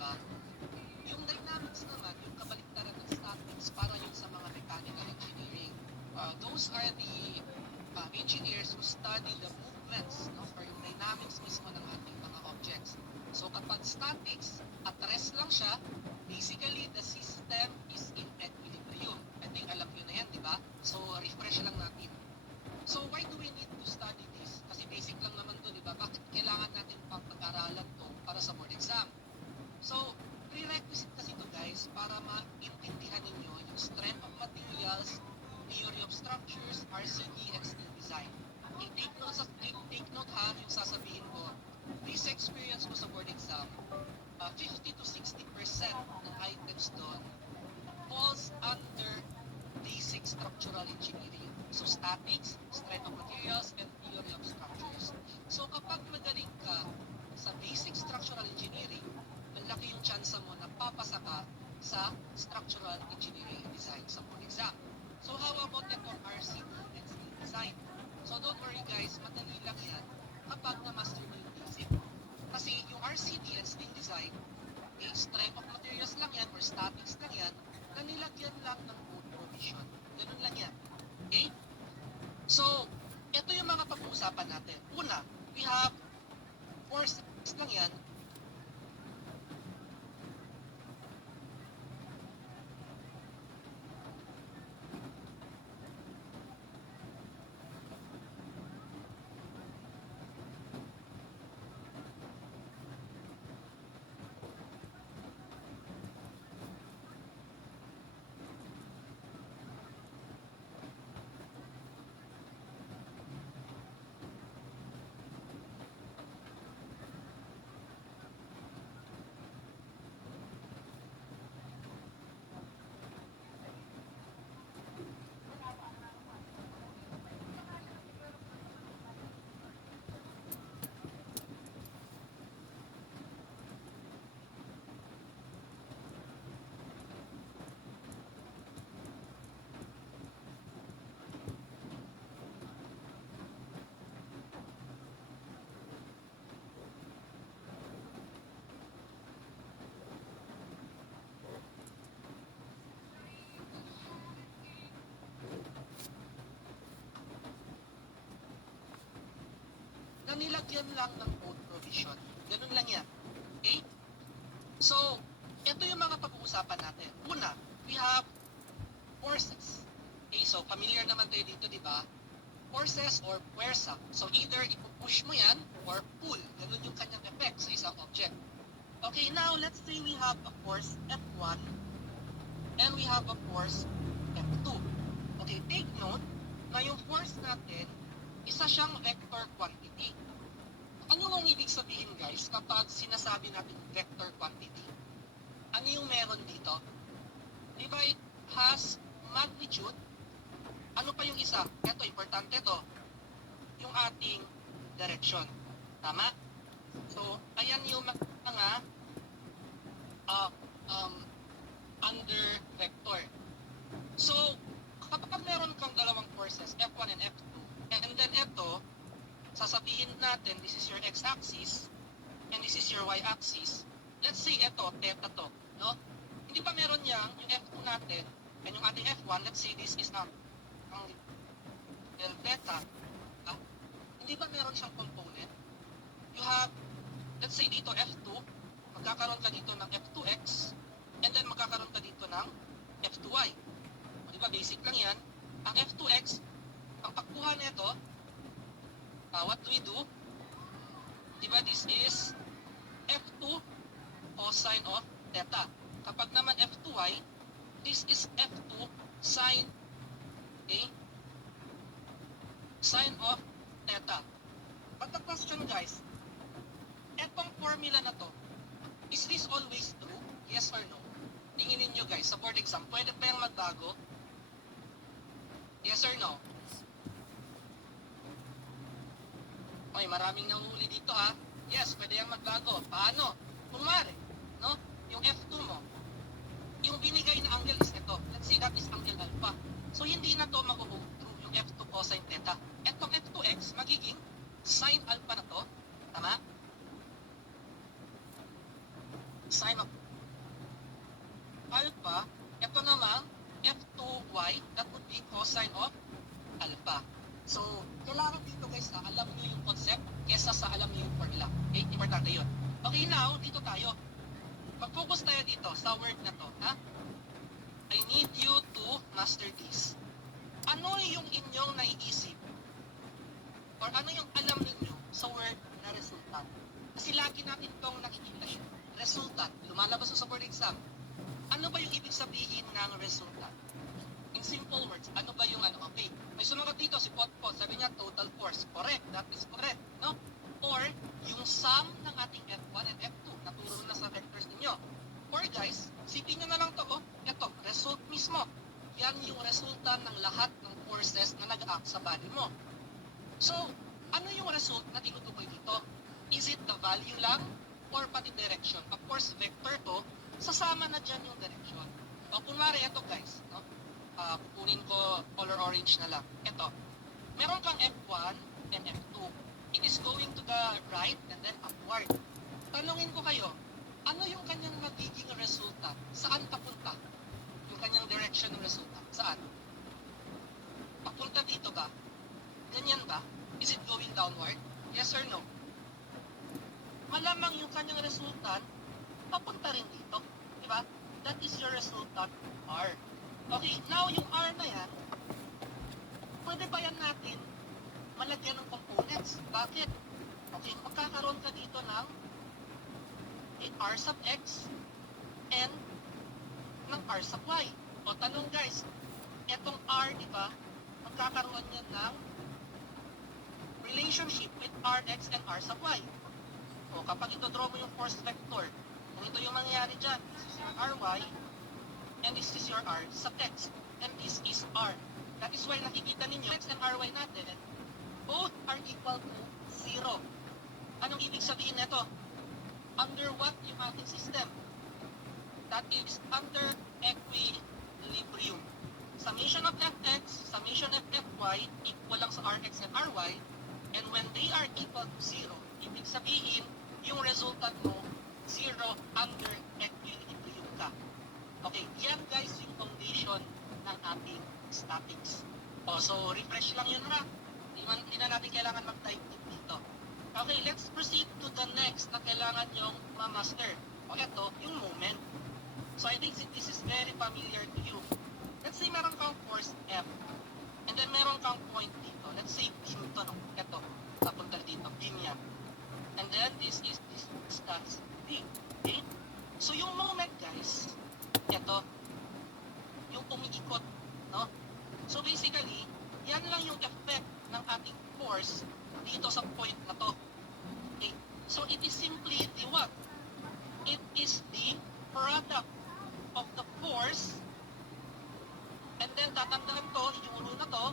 ba? Yung dynamics naman, yung kabaliktaran ng statics, para yun sa mga mechanical engineering. Those are the engineers who study the movements, no, or yung dynamics mismo ng ating mga objects. So kapag statics, at rest lang siya, basically the system is in equilibrium. I think alam nyo na yan, di ba? So refresh lang natin. So why do we need to study this? Kasi basic lang naman to, di ba? Bakit kailangan natin pang pag-aralan to para sa board exam? So, prerequisite kasi to guys para maintindihan ninyo yung strength of materials, theory of structures, RCD, and steel design. Okay, take note ha, yung sasabihin ko. This experience ko sa board exam, 50 to 60% ng items doon falls under basic structural engineering. So statics, strength of materials, and theory of structures. So kapag magaling ka sa basic structural engineering, malaki yung chance mo na papasa ka sa structural engineering and design sa board exam. So how about itong RCD and steel design? So don't worry guys, madali lang yan kapag na-master mo yung basic. Kasi yung RCD and steel design, strength of materials lang yan or statics lang yan, na nilagyan lang ng code provision. Ganun lang yan. Okay? So, ito yung mga pag-uusapan natin. Una, we have forces lang yan. Na nilagyan lang ng code provision. Ganun lang yan. Okay? So, ito yung mga pag-uusapan natin. Una, we have forces. Okay, so familiar naman tayo dito, di ba? Forces or puwersa. So either ipupush mo yan or pull. Ganun yung kanyang effect sa isang object. Okay, now let's say we have a force F1 and we have a force F2. Okay, take note na yung force natin, isa siyang vector quantity. Ano ang ibig sabihin guys kapag sinasabi natin vector quantity? Ano yung meron dito? Diba it has magnitude? Ano pa yung isa? Ito, importante to. Yung ating direction. Tama? So, ayan yung mga under vector. So, kapag meron kang dalawang forces, F1 and F2, and then ito, sasabihin natin, this is your x-axis, and this is your y-axis. Let's say ito, theta to, no? Hindi ba meron yang yung F2 natin, and yung ating F1, let's say this is ang theta, no? Hindi ba meron siyang component? You have, let's say dito F2, magkakaroon ka dito ng F2x, and then magkakaroon ka dito ng F2y. O, diba, basic lang yan. Ang F2x, ang pagkuha nito, what do we do? Diba, this is F2 cosine of theta. Kapag naman F2y, this is F2 sine, okay, sine of theta. But the question guys, etong formula na to, is this always true? Yes or no? Tingin ninyo guys, sa board exam, pwede pa yung magbago? Yes or no? Okay, maraming nahuhuli dito ha. Yes, pwede yung magbago. Paano? Kung mare, no? Yung F2 mo, yung binigay na angle is ito. Let's say that is angle alpha. So, hindi na to mag-hold true yung F2 cosine theta. Etong F2x, magiging sine alpha na to. Tama? sine of alpha. Ito naman, F2y, that would be cosine of alpha. So, kailangan dito guys na alam nyo yung concept kesa sa alam nyo yung formula. Okay? Importante yun. Okay, now, dito tayo. Mag-focus tayo dito sa word na to. Ha? I need you to master this. Ano yung inyong naiisip? Or ano yung alam ninyo sa word na resultant? Kasi lagi natin itong nakikita siya. Resultant. Lumalabas sa board exam. Ano ba yung ibig sabihin ng resultant? In simple words, ano ba yung ano? Okay. May sumagot dito si Potpot. Sabi niya total force. Correct. That is correct. No? Or yung sum ng ating F1 and F2. Naturo na sa vectors ninyo. Or guys, sipin nyo na lang to. Oh. Ito, result mismo. Yan yung resulta ng lahat ng forces na nag-act sa body mo. So, ano yung result na tinutukoy dito? Is it the value lang or pati direction? Of course, vector to, sasama na dyan yung direction. O, kunwari, ito guys, no? Kukunin ko color orange na lang. Ito, meron kang F1 and F2. It is going to the right and then upward. Tanungin ko kayo, ano yung kanyang magiging resulta? Saan papunta? Yung kanyang direction ng resulta? Saan? Papunta dito ba? Ganyan ba? Is it going downward? Yes or no? Malamang yung kanyang resultant, papunta rin dito. Diba? That is your resultant, R. Okay, now yung R na yan, pwede ba yan natin malagyan ng components? Bakit? Okay, magkakaroon ka dito ng R sub X and ng R sub Y. O tanong guys, etong R, di ba, magkakaroon yan ng relationship with Rx and R sub Y. O kapag ito draw mo yung force vector, kung ito yung mangyayari dyan, this is your Ry, and this is your R sub X, and this is R. That is why nakikita ninyo, X and Ry natin, both are equal to 0. Anong ibig sabihin nito? Under what yung ating system? That is under equilibrium. Summation of Fx, summation of Fy, equal lang sa Rx and Ry, and when they are equal to 0, ibig sabihin, yung resultant mo, 0 under equilibrium ka. Okay, yan guys yung foundation ng ating statics. O, so refresh lang yun ha. Hindi na natin kailangan mag-type dito. Okay, let's proceed to the next na kailangan yung ma-master. O, ito, yung moment. So I think this is very familiar to you. Let's say meron kang force F. And then meron kang point dito. Let's say beam to, no? Ito, papunta dito, beam yan. And then this is this distance B. Okay? So yung moment guys, ito, yung umiikot, no? So basically, yan lang yung effect ng ating force dito sa point na to. Okay? So it is simply the what? It is the product of the force, and then tatandaan to, yung rule na to,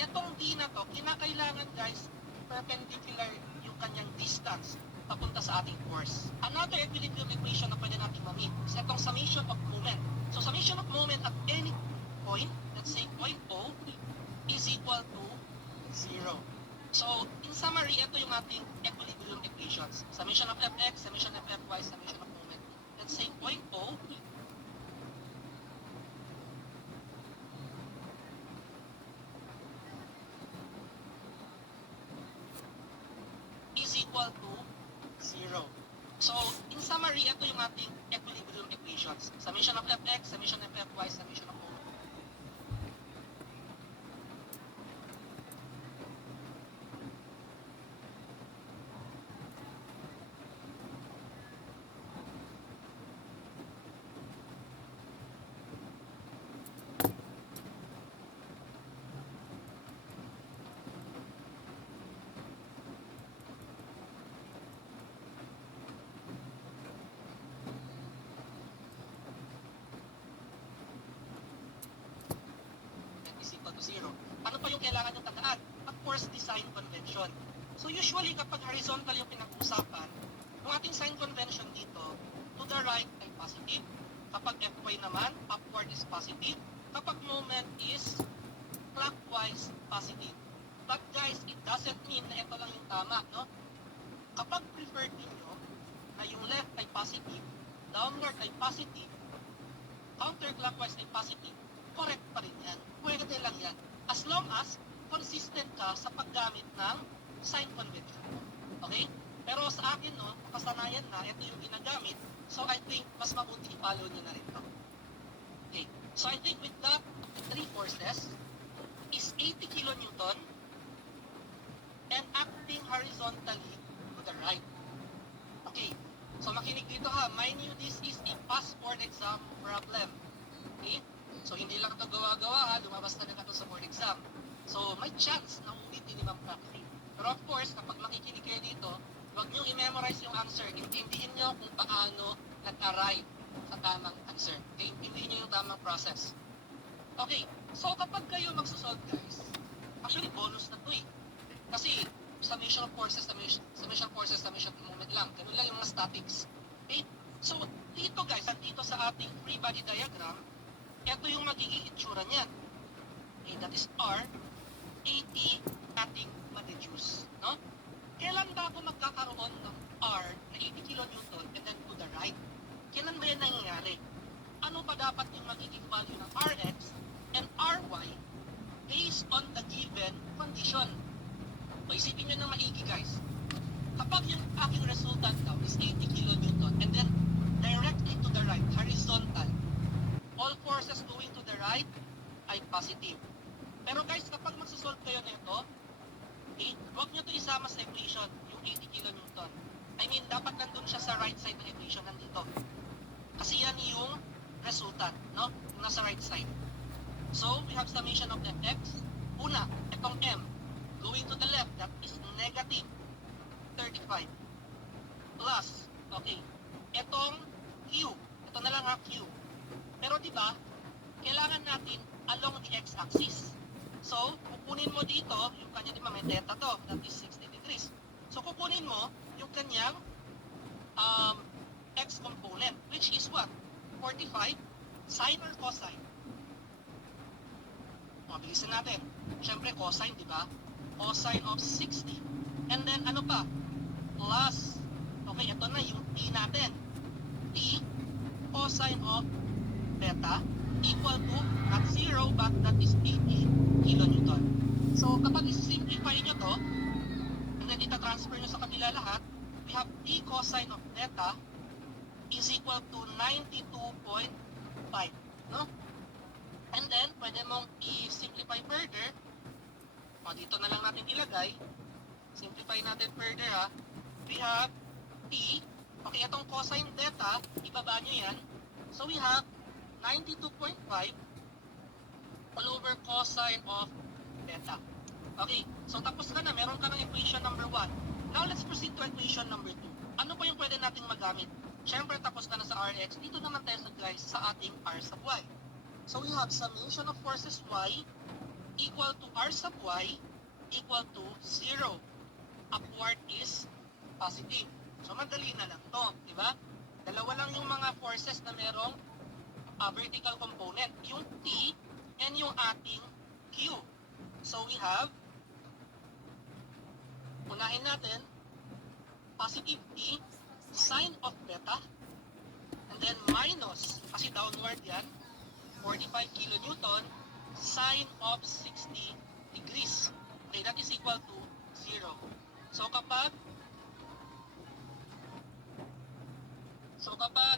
itong D na to, kinakailangan guys, perpendicular yung kanyang distance papunta sa ating force. Another equilibrium equation na pwede natin ma-meet is itong summation of moment. So summation of moment at any point, let's say point O, is equal to 0. So in summary, ito yung ating equilibrium equations. Summation of Fx, summation of Fy, summation of moment. Let's say point O is equal to 0. So, in summary, ito yung ating equilibrium equations. Summation of Fx, summation of Fy, summation of moment. Is equal to 0. Ano pa yung kailangan yung tandaan? Of course, the sign convention. So usually, kapag horizontal yung pinag-usapan, yung ating sign convention dito, to the right ay positive. Kapag Fy naman, upward is positive. Kapag moment is clockwise, positive. But guys, it doesn't mean na ito lang yung tama, no? Kapag preferred ninyo na yung left ay positive, the downward ay positive, counterclockwise ay positive, correct pa rin yan. Pwede lang yan. As long as consistent ka sa paggamit ng sign convention. Okay? Pero sa akin, no, kasanayan na, ito yung ginagamit, so I think mas mabuti i-follow nyo na rin ito. Okay. So I think with that, three forces is 80 kilonewton and acting horizontally to the right. Okay. So makinig dito ha, mind you, this is a past board exam problem. Okay? So hindi lang ito gawa-gawa ha, lumabas na ito sa board exam. So may chance na ulitin ni Ma'am Praxi. Pero of course, kapag makikinig kayo dito, huwag nyo i-memorize yung answer. Intindihin nyo kung paano nag-arrive sa tamang answer. Okay? Intindihin nyo yung tamang process. Okay, so kapag kayo magsusolve guys, actually bonus na to eh. Kasi summation of forces, summation of forces, summation of moment lang. Ganun lang yung mga statics. Okay? So dito guys, dito sa ating free body diagram, ito yung magiging itsura niya. Okay, that is R, 80 ating ma-deduce. No? Kailan ba ako magkakaroon ng R na 80 kilonewton and then to the right? Kailan ba yan nangyayari? Ano ba dapat yung magiging value ng Rx and Ry based on the given condition? So isipin nyo ng maigi guys. Kapag yung aking resultant daw is 80 kilonewton and then directly to the right, horizontal, all forces going to the right ay positive. Pero guys, kapag magsusolve kayo nito, okay, huwag nyo ito isama sa equation, yung 80 kilonewton. I mean, dapat nandun siya sa right side ng equation, nandito. Kasi yan yung resultant, no? Yung nasa right side. So, we have summation of fx. Una, itong m, going to the left, that is negative 35. Plus, okay, itong q, ito na lang ha, q. Pero diba, kailangan natin along the x-axis. So, kukunin mo dito, yung kanya di ba may theta to, that is 60 degrees. So, kukunin mo yung kanyang x component, which is what? 45, sine or cosine? Mabilisan natin. Siyempre, cosine, di ba? Cosine of 60. And then, ano pa? Plus, okay, ito na yung t natin. T, cosine of beta, equal to, not 0, but that is 80 kilonewton. So, kapag isi-simplify nyo to, and then ita-transfer nyo sa kabila lahat, we have t cosine of theta is equal to 92.5. No? And then, pwede mong i-simplify further. O, dito na lang natin ilagay. Simplify natin further ha. We have t. Okay, itong cosine theta, ibaba nyo yan. So, we have 92.5 all over cosine of theta. Okay, so tapos ka na, meron ka ng equation number 1. Now, let's proceed to equation number 2. Ano pa yung pwede nating magamit? Siyempre, tapos ka na sa Rx. Dito naman tayo guys sa ating R sub y. So, we have summation of forces y equal to R sub y equal to 0. Upward is positive. So, madali na lang to, di ba? Dalawa lang yung mga forces na merong vertical component, yung T and yung ating Q. So we have, unahin natin, positive T, sine of beta, and then minus, kasi downward yan, 45 kilonewton, sine of 60 degrees. Okay, that is equal to 0. So kapag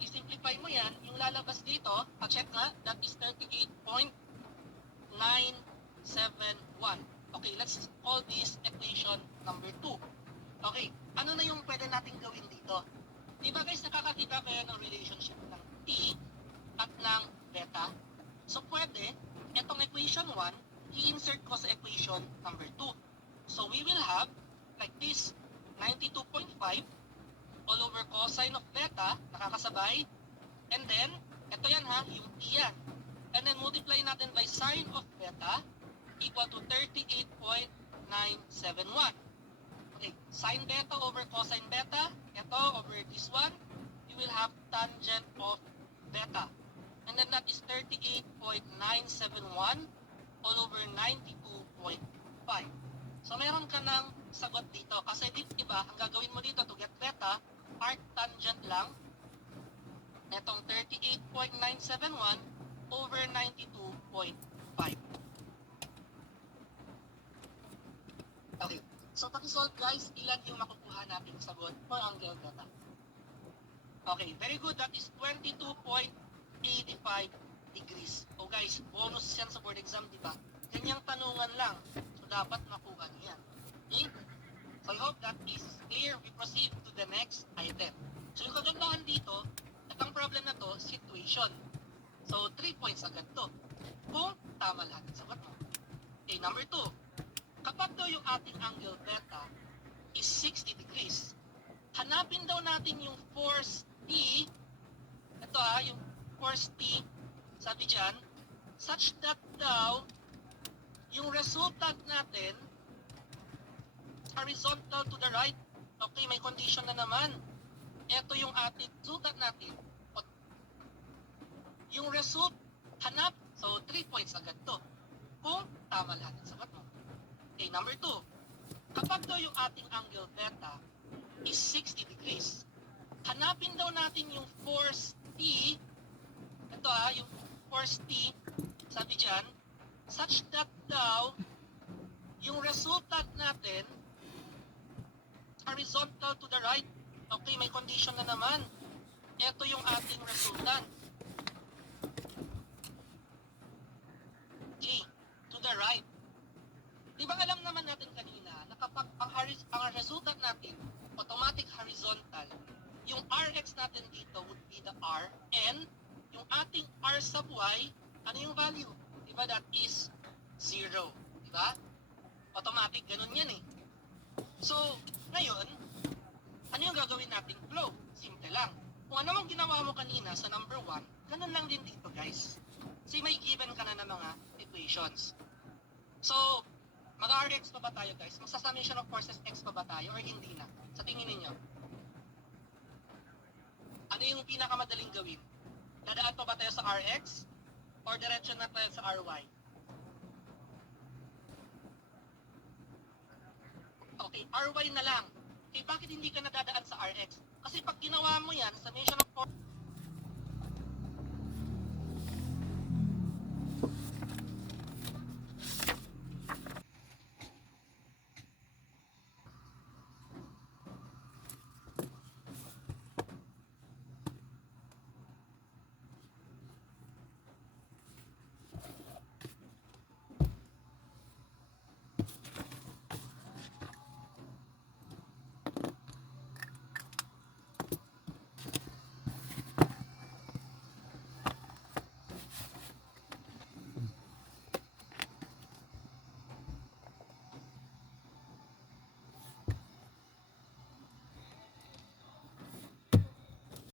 i-simplify mo yan, yung lalabas dito, check nga, that is 38.971. Okay, let's call this equation number 2. Okay, ano na yung pwede natin gawin dito? Diba guys, nakakakita kayo ng relationship ng T at ng beta? So pwede, itong equation 1, i-insert ko sa equation number 2. So we will have, like this, 92.5 all over cosine of beta, nakakasabay. And then, ito yan ha, yung T yan. And then multiply natin by sine of beta equal to 38.971. Okay, sine beta over cosine beta, ito over this one, you will have tangent of beta. And then that is 38.971 all over 92.5. So meron ka ng sagot dito. Kasi diba, ang gagawin mo dito to get beta, arc tangent lang. Etong 38.971 over 92.5. Okay. So, pakisolve guys, ilan yung makukuha nating sagot for angle theta? Okay, very good. That is 22.85 degrees. O guys, bonus yan sa board exam, di ba? Ganyang tanungan lang. So, dapat makuha niyo yan. Okay? So, I hope that is clear. We proceed to the next item. So, yung kagandahan dito, at ang problem na to, situation. So, 3 points agad to. Kung tama lahat ng sagot mo. Okay, number 2. Kapag daw yung ating angle theta is 60 degrees, hanapin daw natin yung force T, ito yung force T, sabi dyan, such that daw, yung resultant natin, horizontal to the right. Okay, may condition na naman. Ito yung ating resultant natin. Yung result, hanap, so 3 points agad to. Kung tama lahat ng sagot mo. Okay, number 2. Kapag daw yung ating angle theta is 60 degrees, hanapin daw natin yung force T, ito yung force T, sabi dyan, such that daw, yung resultant natin, horizontal to the right. Okay, may condition na naman. Ito yung ating resultant. Okay, to the right. Di ba alam naman natin kanina na kapag ang resultant natin, automatic horizontal, yung Rx natin dito would be the R, and yung ating R sub Y, ano yung value? Di ba that is 0. Di ba? Automatic, ganun yan eh. So, ngayon, ano yung gagawin nating flow? Simple lang. Kung ano mong ginawa mo kanina sa number 1, ganun lang din dito guys. Kasi may given ka na ng mga equations. So, mag-RX pa ba tayo guys? Magsa-summation of forces X pa ba tayo or hindi na? Sa tingin ninyo? Ano yung pinakamadaling gawin? Dadaan pa ba tayo sa RX? Or diretso na tayo sa RY? Okay, RY na lang. Okay, bakit hindi ka nadadaan sa RX? Kasi pag ginawa mo yan, summation of forces